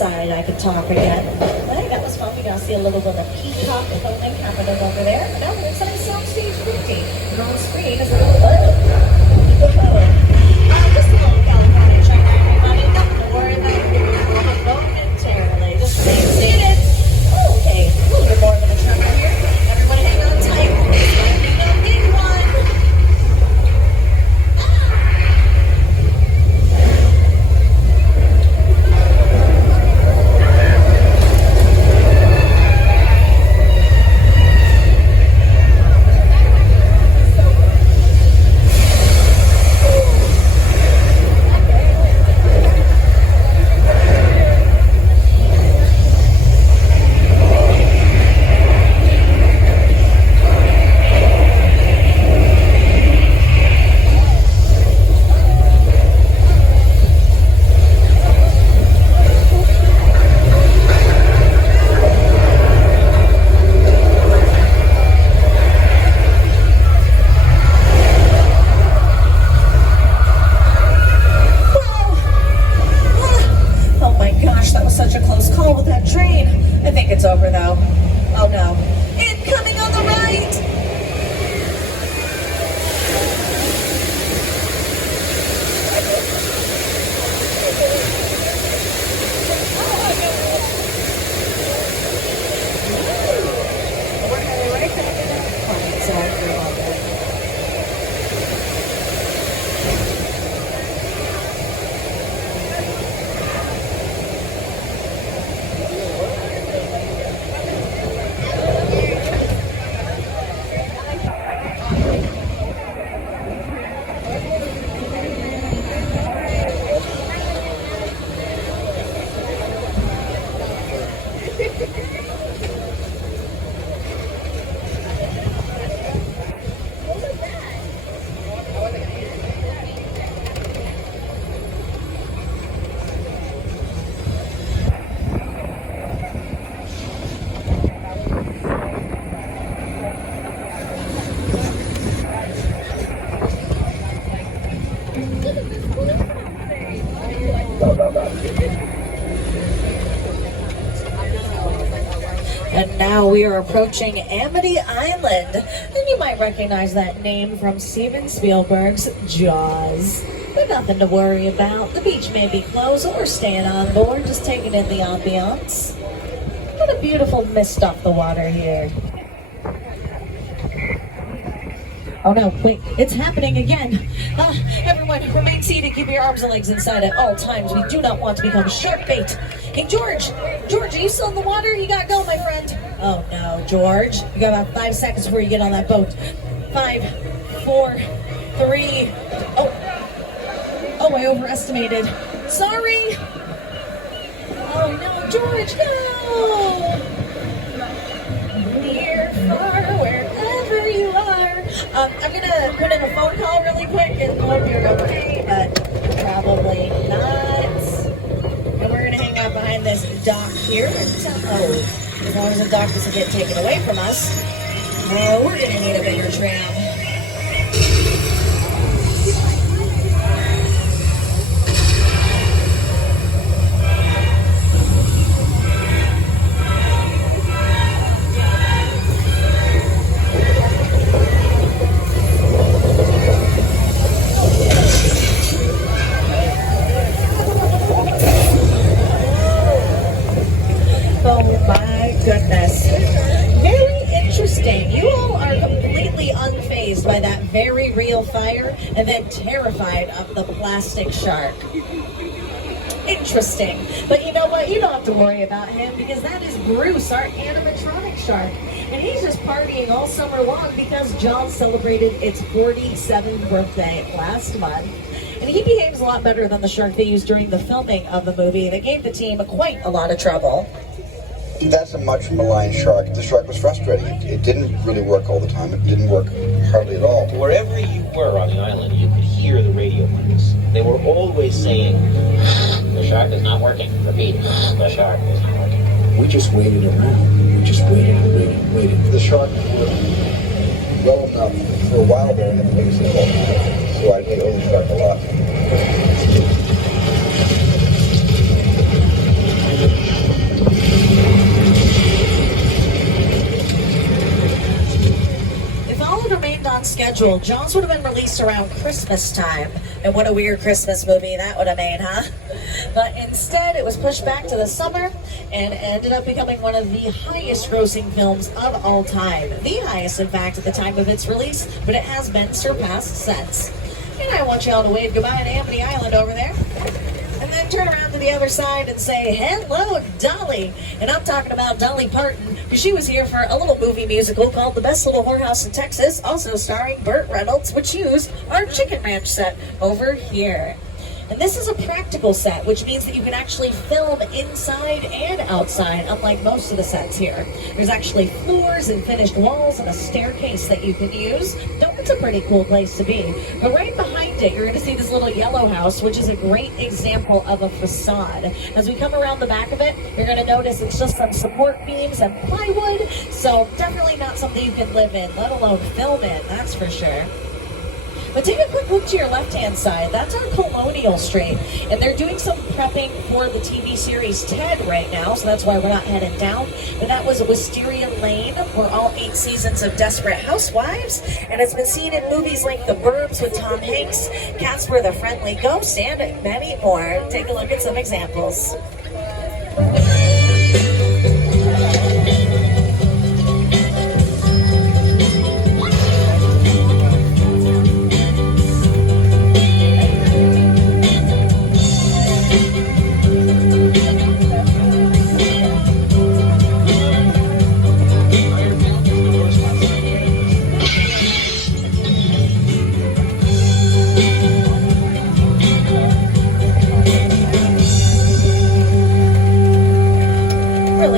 inside I could talk again. Hey, that was fun. We got to see a little bit of peacock filming happening over there. But now we're inside Soundstage 50. And on screen is a little just a little California check, everybody. Nothing to worry about momentarily. Just stay seated. Okay, a little bit more of a tremor here. Everybody hang on tight. This might be the big one. It's over though. Oh no. Incoming on the right! And now we are approaching Amity Island, and you might recognize that name from Steven Spielberg's Jaws. But nothing to worry about. The beach may be closed or staying on board, just taking in the ambiance. What a beautiful mist off the water here. Oh no, wait, it's happening again. Everyone, remain seated, keep your arms and legs inside at all times. We do not want to become shark bait. Hey, George, are you still in the water? You gotta go, my friend. Oh no, George, you got about 5 seconds before you get on that boat. 5, 4, 3, oh, I overestimated. Sorry. Oh no, George, no. Near, far, wherever you are. I'm gonna put in a phone call really quick and hope you're okay, but probably not. And we're gonna hang out behind this dock here until, as long as the dock doesn't get taken away from us, we're gonna need a bigger tram. Goodness. Very interesting. You all are completely unfazed by that very real fire and then terrified of the plastic shark. Interesting. But you know what? You don't have to worry about him because that is Bruce, our animatronic shark. And he's just partying all summer long because Jaws celebrated its 47th birthday last month. And he behaves a lot better than the shark they used during the filming of the movie that gave the team quite a lot of trouble. That's a much maligned shark. The shark was frustrating. It didn't really work all the time. It didn't work hardly at all. Wherever you were on the island, you could hear the radio mics. They were always saying, the shark is not working. Repeat, the shark is not working. We just waited around. We just waited and waited and waited. The shark worked well enough for a while there and the biggest involvement. So I owe the shark a lot. on schedule. Jaws would have been released around Christmas time. And what a weird Christmas movie that would have made, huh? But instead, it was pushed back to the summer and ended up becoming one of the highest grossing films of all time. The highest, in fact, at the time of its release, but it has been surpassed since. And I want you all to wave goodbye to Amity Island over there. And then turn around to the other side and say, hello, Dolly. And I'm talking about Dolly Parton, because she was here for a little movie musical called The Best Little Whorehouse in Texas, also starring Burt Reynolds, which used our Chicken Ranch set over here. And this is a practical set, which means that you can actually film inside and outside, unlike most of the sets here. There's actually floors and finished walls and a staircase that you can use. So it's a pretty cool place to be. But right behind it, you're going to see this little yellow house, which is a great example of a facade. As we come around the back of it, you're going to notice it's just some support beams and plywood. So definitely not something you can live in, let alone film in, that's for sure. But take a quick look to your left-hand side. That's on Colonial Street. And they're doing some prepping for the TV series Ted right now, so that's why we're not heading down. But that was Wisteria Lane, where all 8 seasons of Desperate Housewives. And it's been seen in movies like The Burbs with Tom Hanks, Casper the Friendly Ghost, and many more. Take a look at some examples.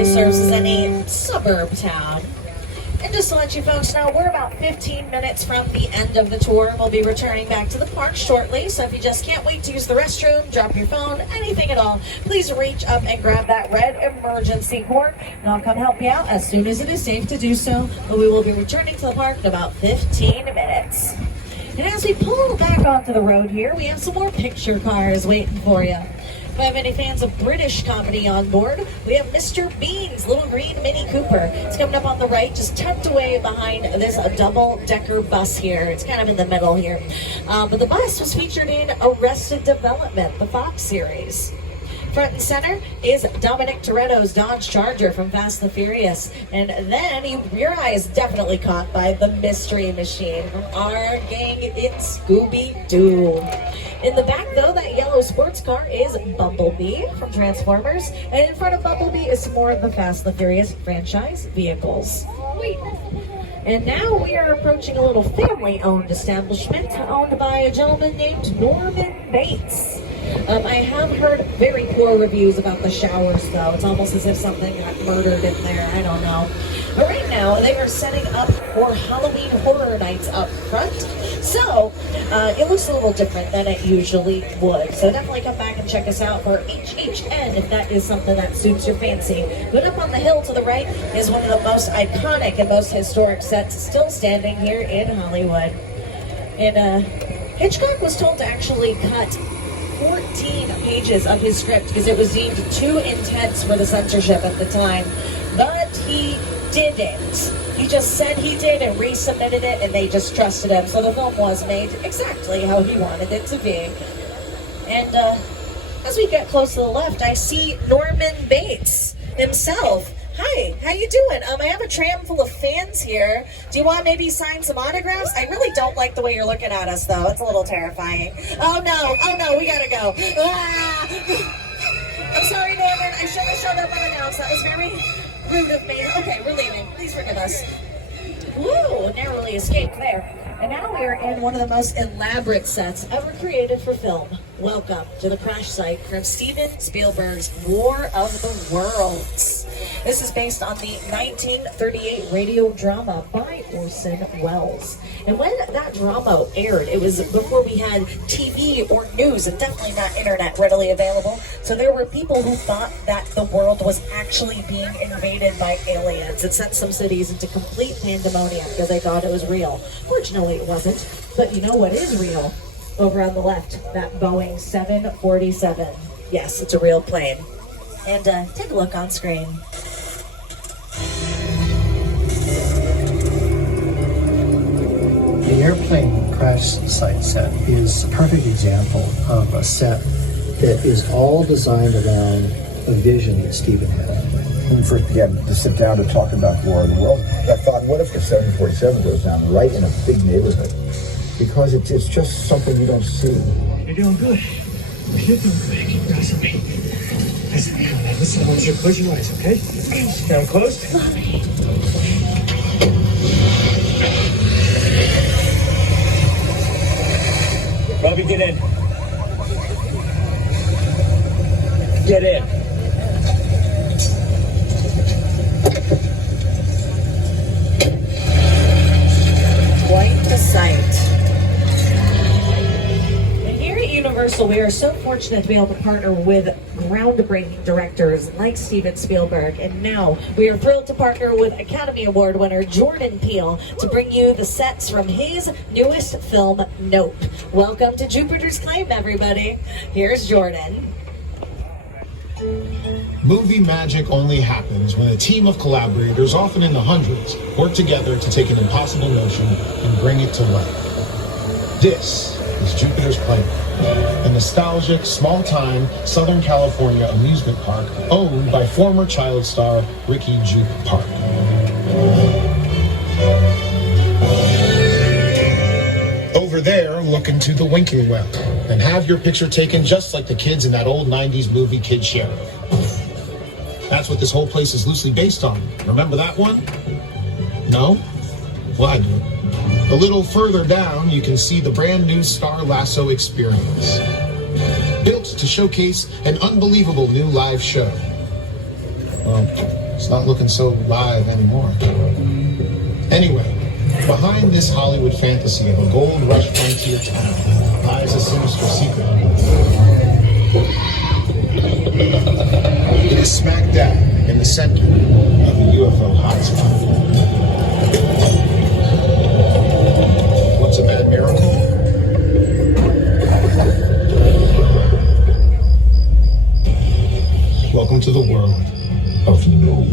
Serves as any suburb town. And just to let you folks know, we're about 15 minutes from the end of the tour, and we'll be returning back to the park shortly. So if you just can't wait to use the restroom, drop your phone, anything at all, please reach up and grab that red emergency cord, and I'll come help you out as soon as it is safe to do so. But we will be returning to the park in about 15 minutes. And as we pull back onto the road here, we have some more picture cars waiting for you. If we have any fans of British comedy on board, we have Mr. Bean's little green Mini Cooper. It's coming up on the right, just tucked away behind this double-decker bus here. It's kind of in the middle here. But the bus was featured in Arrested Development, the Fox series. Front and center is Dominic Toretto's Dodge Charger from Fast and Furious. And then your eye is definitely caught by the Mystery Machine from our gang in Scooby-Doo. In the back, though, that yellow sports car is Bumblebee from Transformers. And in front of Bumblebee is some more of the Fast and Furious franchise vehicles. Sweet. And now we are approaching a little family-owned establishment owned by a gentleman named Norman Bates. I have heard very poor reviews about the showers, though. It's almost as if something got murdered in there. I don't know. But right now, they are setting up for Halloween Horror Nights up front. So, it looks a little different than it usually would. So definitely come back and check us out for HHN if that is something that suits your fancy. But up on the hill to the right is one of the most iconic and most historic sets still standing here in Hollywood. And Hitchcock was told to actually cut 14 pages of his script because it was deemed too intense for the censorship at the time. But he didn't. He just said he did and resubmitted it, and they just trusted him. So the film was made exactly how he wanted it to be. And as we get close to the left, I see Norman Bates himself. Hi, how you doing? I have a tram full of fans here. Do you want to maybe sign some autographs? I really don't like the way you're looking at us, though. It's a little terrifying. Oh no, we gotta go. Ah! I'm sorry, Norman. I should have showed up unannounced. That was very rude of me. Okay, we're leaving. Please forgive us. Woo, narrowly escaped there. And now we are in one of the most elaborate sets ever created for film. Welcome to the crash site from Steven Spielberg's War of the Worlds. This is based on the 1938 radio drama by Orson Welles. And when that drama aired, it was before we had TV or news, and definitely not internet readily available. So there were people who thought that the world was actually being invaded by aliens. It sent some cities into complete pandemonium because they thought it was real. Fortunately, it wasn't. But you know what is real? Over on the left, that Boeing 747. Yes, it's a real plane. And take a look on screen. set is a perfect example of a set that is all designed around a vision that Steven had. When we first began to sit down to talk about War of the Worlds, I thought, what if the 747 goes down right in a big neighborhood? Because it's just something you don't see. You're doing good. You're doing good. Keep your eyes on me. Listen, I want you to close your eyes, okay? Down closed. Robbie, get in. Get in. Quite the sight. And here at Universal, we are so fortunate to be able to partner with groundbreaking directors like Steven Spielberg, and now we are thrilled to partner with Academy Award winner Jordan Peele to bring you the sets from his newest film, Nope. Welcome to Jupiter's Claim, everybody. Here's Jordan. Movie magic only happens when a team of collaborators, often in the hundreds, work together to take an impossible notion and bring it to life. This is Jupiter's Claim, a nostalgic, small-time Southern California amusement park owned by former child star Ricky Jupe Park. Over there, look into the winking well and have your picture taken just like the kids in that old 90s movie Kid Sheriff. That's what this whole place is loosely based on. Remember that one? No? Well, I do. A little further down, you can see the brand new Star Lasso experience. Built to showcase an unbelievable new live show. Well, it's not looking so live anymore. Anyway, behind this Hollywood fantasy of a gold rush frontier town lies a sinister secret. It is smack dab in the center of the UFO hotspot. What's a bad miracle? Welcome to the world of no.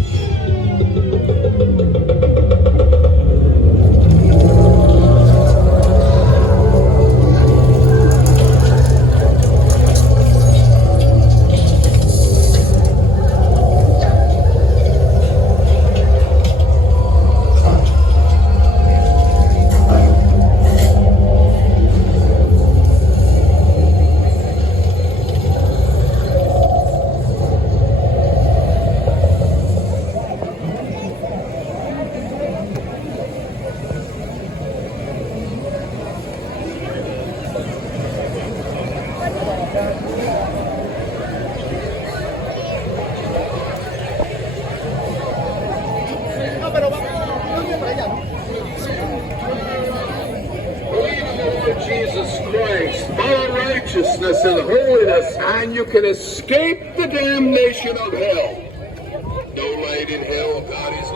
Jesus Christ, follow righteousness and holiness, and you can escape the damnation of hell. No light in hell, God is